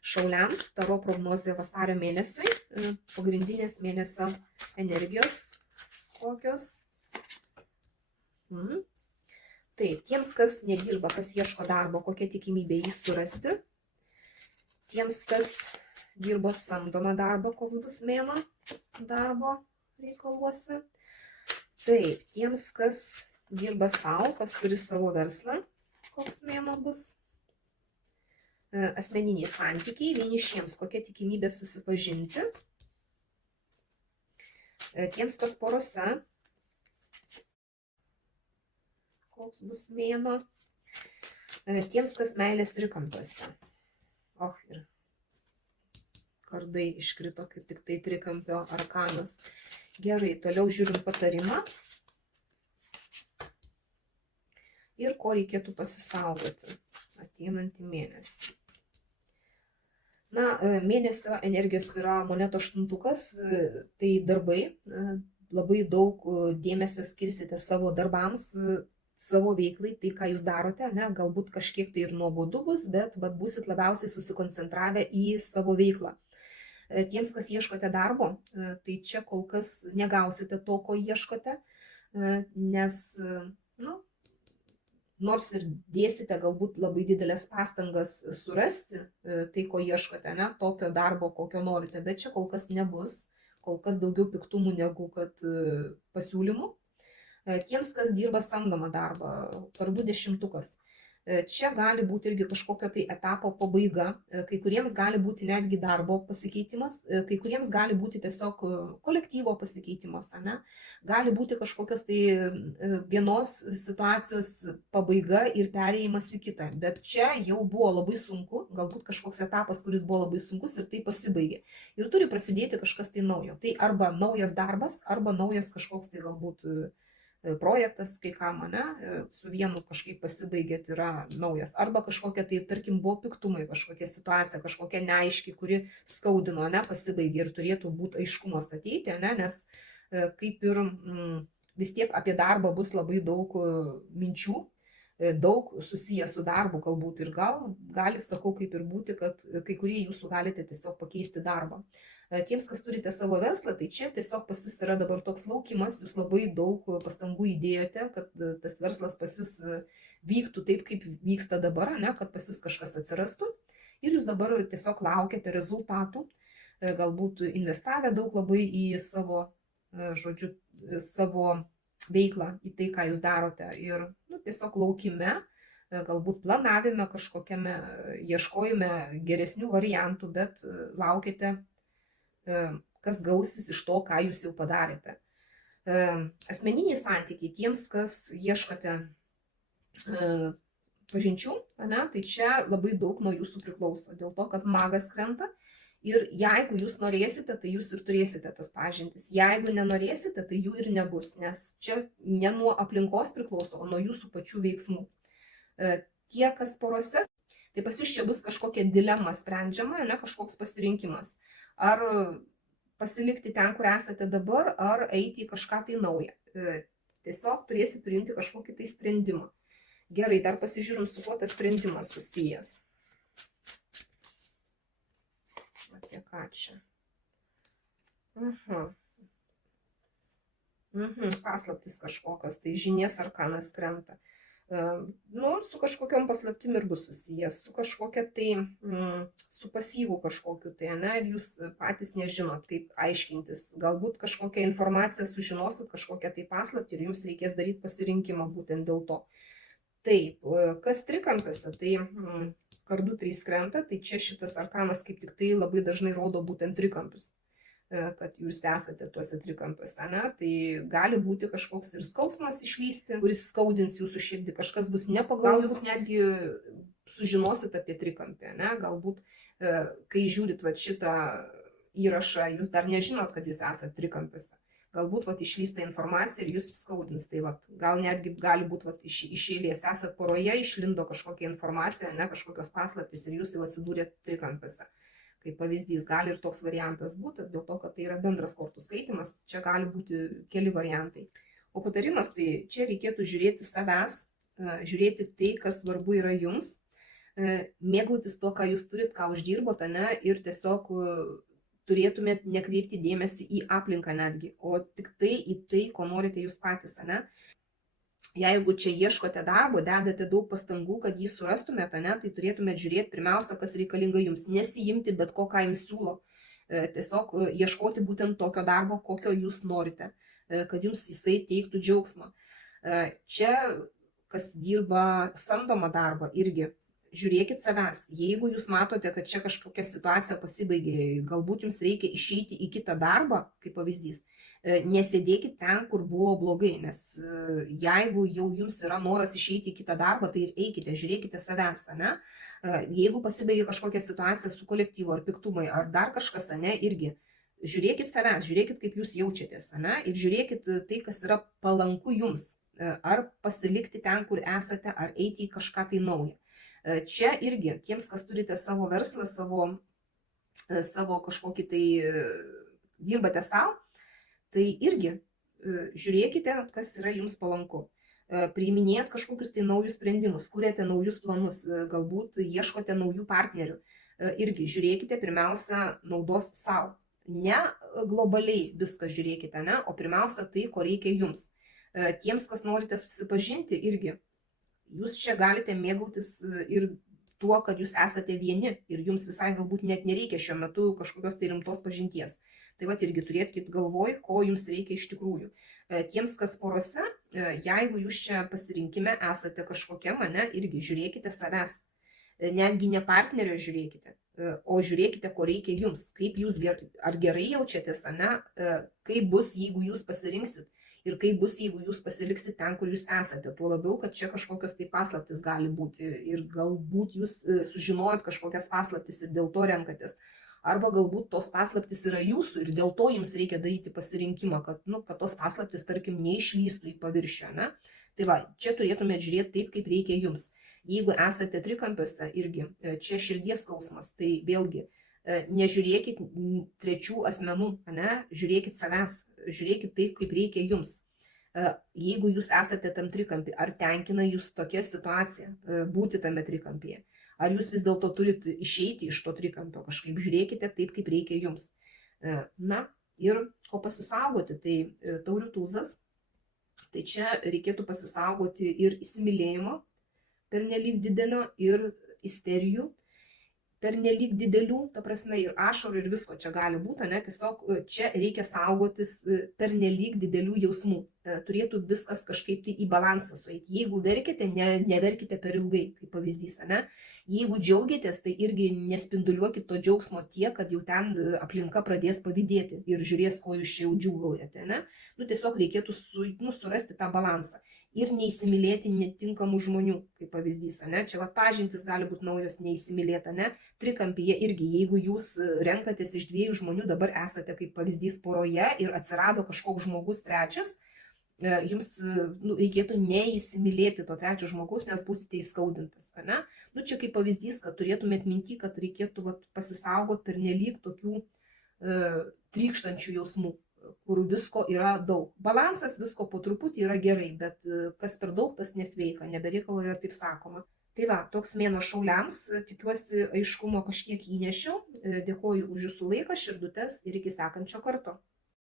Šauliams taro prognozė vasario mėnesiui, pagrindinės mėnesio energijos kokios. Taip, tiems, kas nedirba, kas ieško darbo, kokia tikimybė jį surasti. Tiems, kas dirba samdomą darbą, koks bus mėnuo darbo reikaluose. Taip, tiems, kas dirba savo, kas turi savo verslą, koks mėnuo bus. Asmeniniai santykiai, vienišiems, kokia tikimybė susipažinti. Tiems, kas porose, koks bus mėnuo. Tiems, kas meilės trikampiuose. Ir kardai iškrito kaip tik tai trikampio arkanas. Gerai, toliau žiūrim patarimą. Ir ko reikėtų pasisaugoti ateinantį mėnesį. Mėnesio energijos yra moneto aštuntukas, tai darbai. Labai daug dėmesio skirsite savo darbams, savo veiklai, tai ką jūs darote, galbūt kažkiek tai ir nuobodu bus, bet būsit labiausiai susikoncentravę į savo veiklą. Tiems, kas ieškote darbo, tai čia kol kas negausite to, ko ieškote, nes, nors ir dėsite galbūt labai didelės pastangas surasti tai, ko ieškote, tokio darbo, kokio norite, bet čia kol kas nebus, kol kas daugiau piktumų negu kad pasiūlymų. Tiems, kas dirba samdomą darbą, kardų dešimtukas. Čia gali būti irgi kažkokio tai etapo pabaiga, kai kuriems gali būti netgi darbo pasikeitimas, kai kuriems gali būti tiesiog kolektyvo pasikeitimas, gali būti kažkokios tai vienos situacijos pabaiga ir perėjimas į kitą, bet čia jau buvo labai sunku, galbūt kažkoks etapas, kuris buvo labai sunkus ir tai pasibaigė. Ir turi prasidėti kažkas tai naujo, tai arba naujas darbas, arba naujas kažkoks tai galbūt projektas, kai kam, su vienu kažkaip pasibaigėt yra naujas, arba kažkokia tai, tarkim, buvo piktumai, kažkokia situacija, kažkokia neaiški, kuri skaudino, pasibaigė ir turėtų būti aiškumas ateiti, nes kaip ir vis tiek apie darbą bus labai daug minčių, daug susiję su darbu galbūt ir gali, sakau, kaip ir būti, kad kai kurie jūsų galite tiesiog pakeisti darbą. Tiems, kas turite savo verslą, tai čia tiesiog pas jūs yra dabar toks laukimas, jūs labai daug pastangų įdėjote, kad tas verslas pas jūs vyktų taip, kaip vyksta dabar, kad pas jūs kažkas atsirastų ir jūs dabar tiesiog laukiate rezultatų, galbūt investavę daug labai į savo, savo veiklą, į tai, ką jūs darote ir tiesiog laukime, galbūt planavime kažkokiame, ieškojime geresnių variantų, bet laukite, kas gausis iš to, ką jūs jau padarėte. Asmeniniai santykiai tiems, kas ieškote pažinčių, tai čia labai daug nuo jūsų priklauso, dėl to, kad magas krenta ir jeigu jūs norėsite, tai jūs ir turėsite tas pažintis. Jeigu nenorėsite, tai jų ir nebus, nes čia ne nuo aplinkos priklauso, o nuo jūsų pačių veiksmų. Tie, kas porose, tai pas jūs čia bus kažkokia dilema sprendžiama, kažkoks pasirinkimas. Ar pasilikti ten, kur esate dabar, ar eiti į kažką tai naują. Tiesiog turėsi priimti kažkokį tai sprendimą. Gerai, dar pasižiūrim, su kuo tas sprendimas susijęs. Apie ką čia? Paslaptis kažkokios, tai žinies arkanas krenta. Su kažkokiom paslaptim ir bus susijęs, su kažkokia tai, su pasyvų kažkokiu tai, ir jūs patys nežinot, kaip aiškintis. Galbūt kažkokią informaciją sužinosit, kažkokią tai paslaptį ir jums reikės daryti pasirinkimą būtent dėl to. Taip, kas trikampiuose, tai kardų 3 krenta, tai čia šitas arkanas kaip tik tai labai dažnai rodo būtent trikampius, kad jūs esate tuose trikampiuose, tai gali būti kažkoks ir skausmas išlysti, kuris skaudins jūsų širdį, kažkas bus ne pagal jūs, netgi sužinosit apie trikampį, galbūt, kai žiūrit šitą įrašą, jūs dar nežinot, kad jūs esate trikampiuose, galbūt išlysta informacija ir jūs skaudins, tai gal netgi gali būti iš eilės esat poroje, išlindo kažkokia informacija, kažkokios paslaptys ir jūs jau atsidūrėt trikampiuose. Kaip pavyzdys, gali ir toks variantas būti, dėl to, kad tai yra bendras kortų skaitimas, čia gali būti keli variantai. O patarimas, tai čia reikėtų žiūrėti savęs, žiūrėti tai, kas svarbu yra jums, mėgautis to, ką jūs turit, ką uždirbot, ne, ir tiesiog turėtumėt nekreipti dėmesį į aplinką netgi, o tik tai į tai, ko norite jūs patys, ne. Jeigu čia ieškote darbo, dedate daug pastangų, kad jį surastumėte, ne, tai turėtumėt žiūrėti pirmiausia, kas reikalinga jums, nesijimti bet ko, ką jums siūlo. Tiesiog ieškoti būtent tokio darbo, kokio jūs norite, kad jums jisai teiktų džiaugsmą. Čia, kas dirba samdomą darbą, irgi žiūrėkit savęs. Jeigu jūs matote, kad čia kažkokia situacija pasibaigė, galbūt jums reikia išeiti į kitą darbą, kaip pavyzdys, nesėdėkit ten, kur buvo blogai, nes jeigu jau jums yra noras išeiti į kitą darbą, tai ir eikite, žiūrėkite savęs, ne? Jeigu pasibaigė kažkokia situacija su kolektyvu ar piktumai, ar dar kažkas, ne, irgi žiūrėkit savęs, žiūrėkit, kaip jūs jaučiatės, ne, ir žiūrėkit tai, kas yra palanku jums, ar pasilikti ten, kur esate, ar eiti į kažką tai naują. Čia irgi tiems, kas turite savo verslą, savo kažkokį tai dirbate savo, tai irgi žiūrėkite, kas yra jums palanku. Priiminėjat kažkokius tai naujus sprendimus, kuriate naujus planus, galbūt ieškote naujų partnerių. Irgi žiūrėkite pirmiausia naudos savo. Ne globaliai viską žiūrėkite, ne, o pirmiausia tai, ko reikia jums. Tiems, kas norite susipažinti, irgi jūs čia galite mėgautis ir tuo, kad jūs esate vieni ir jums visai galbūt net nereikia šiuo metu kažkokios tai rimtos pažinties. Tai vat irgi turėkit galvoj, ko jums reikia iš tikrųjų. Tiems, kas porose, jeigu jūs čia pasirinkime esate kažkokiam, ne, irgi žiūrėkite savęs. Netgi ne partnerio žiūrėkite, o žiūrėkite, ko reikia jums, kaip jūs ar gerai jaučiatės, ne, kaip bus, jeigu jūs pasirinksit. Ir kaip bus, jeigu jūs pasiliksit ten, kur jūs esate. Tuo labiau, kad čia kažkokios tai paslaptis gali būti ir galbūt jūs sužinojot kažkokias paslaptis ir dėl to renkatės. Arba galbūt tos paslaptis yra jūsų ir dėl to jums reikia daryti pasirinkimą, kad tos paslaptis, tarkim, neišlystų į paviršių. Ne? Tai va, čia turėtumėte žiūrėti taip, kaip reikia jums. Jeigu esate trikampiuose, irgi čia širdies skausmas, tai vėlgi nežiūrėkit trečių asmenų, ne? Žiūrėkit savęs, žiūrėkit taip, kaip reikia jums. Jeigu jūs esate tam trikampį, ar tenkina jūs tokia situacija būti tame trikampyje, ar jūs vis dėlto turit išeiti iš to trikampio, kažkaip žiūrėkite taip, kaip reikia jums. Na, ir ko pasisaugoti, tai taurių tūzas, tai čia reikėtų pasisaugoti ir įsimylėjimo pernelyg didelio, ir isterijų pernelyg didelių, ta prasme, ir ašarų, ir visko čia gali būti, ne, tiesiog čia reikia saugotis pernelyg didelių jausmų. Turėtų viskas kažkaip tai į balansą sueiti. Jeigu verkite, neverkite per ilgai, kaip pavyzdys, ne. Jeigu džiaugiatės, tai irgi nespinduliuokit to džiaugsmo tiek, kad jau ten aplinka pradės pavydėti ir žiūrės, ko jūs čia jau džiūgaujate, ne. Tiesiog reikėtų surasti tą balansą. Ir neįsimylėti netinkamų žmonių, kaip pavyzdys, ne. Čia pažintis gali būti naujos neįsimylėta, ne. Trikampyje irgi, jeigu jūs renkatės iš dviejų žmonių, dabar esate kaip pavyzdys poroje ir atsirado kažkoks žmogus trečias, jums reikėtų neįsimylėti to trečio žmogaus, nes būsite įskaudintas, ne? Čia kaip pavyzdys, kad turėtumėt minty, kad reikėtų pasisaugoti pernelyg tokių trykštančių jausmų, kur visko yra daug. Balansas visko po truputį yra gerai, bet kas per daug, tas nesveika, nebereikalo yra taip sakoma. Tai va, toks mėnuo šauliams, tikiuosi aiškumo kažkiek įnešiau, dėkoju už jūsų laiką, širdutes ir iki sekančio karto.